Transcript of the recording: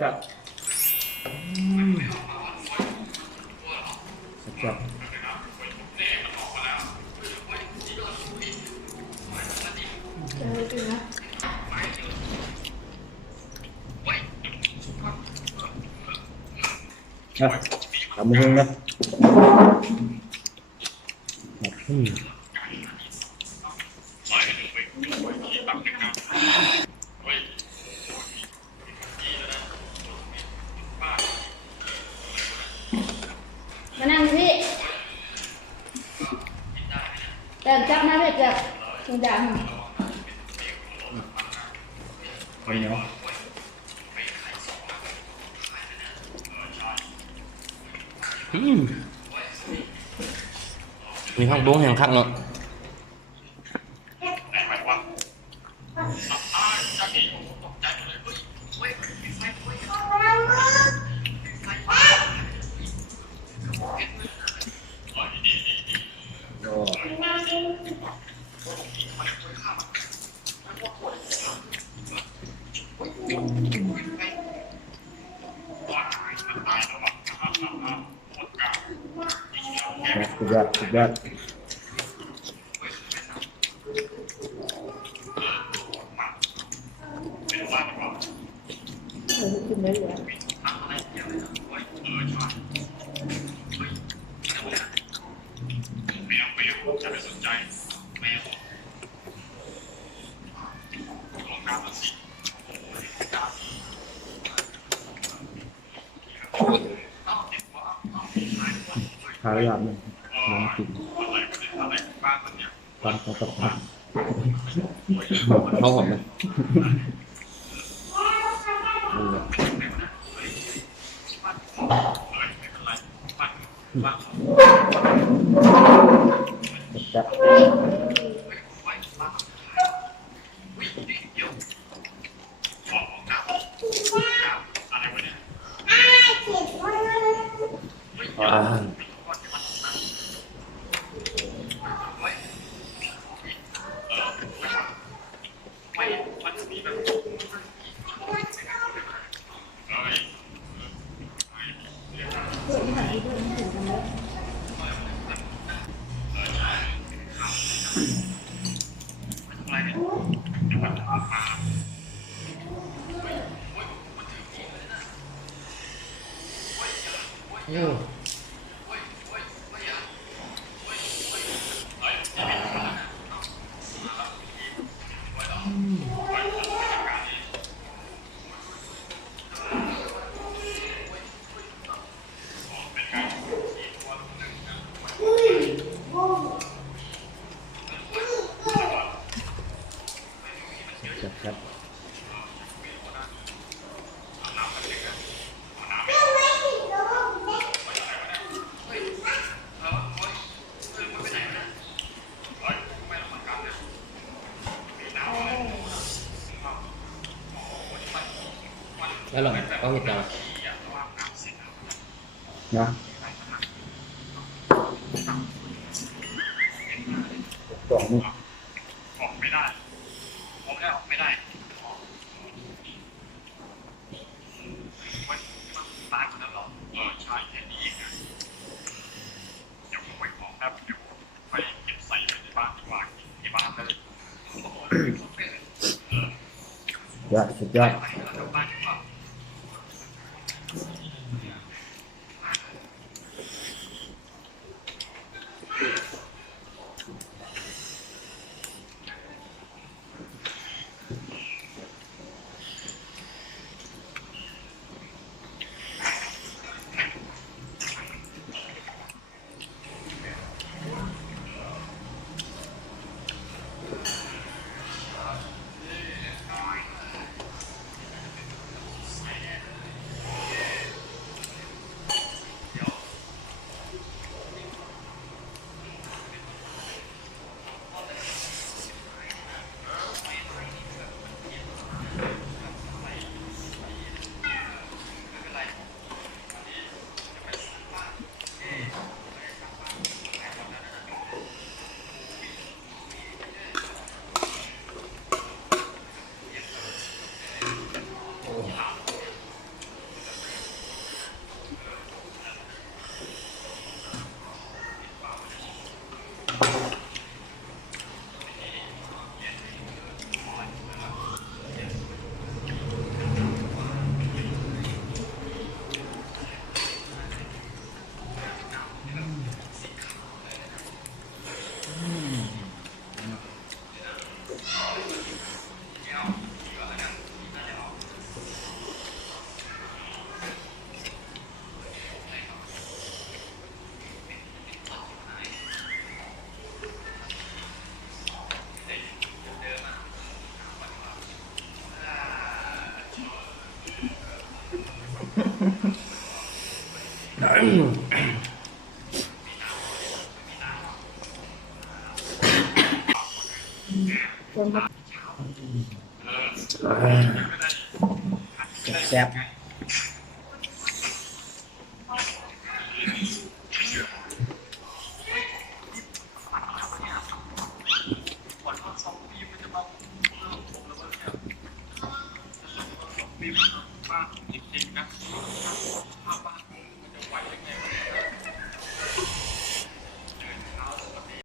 จัดจัดทำมือนะมานั่งพี่แต่จับหน้าเด็กจับคุณด่าหนูไปเนาะมีห้องดุ้งแห่งคักเนาะสุดยอดสุดยอดกินได้เลยหายากเลยน้องกินตอนเขาตกผักเขาหอมไหมจัดจัดแล้วหรอเขาเห็นจังนะสองออกไม่ได้ออกไม่ได้มันตายหมดแล้วหรอใช่แค่นี้เองเดี๋ยวผมไปขอแป๊บเดี๋ยวไปเก็บใส่ในบ้านดีกว่าที่บ้านเลยสุดยอด คนมา แซ่บ จริงๆนะภาพบ้านมันจะไหวยังไง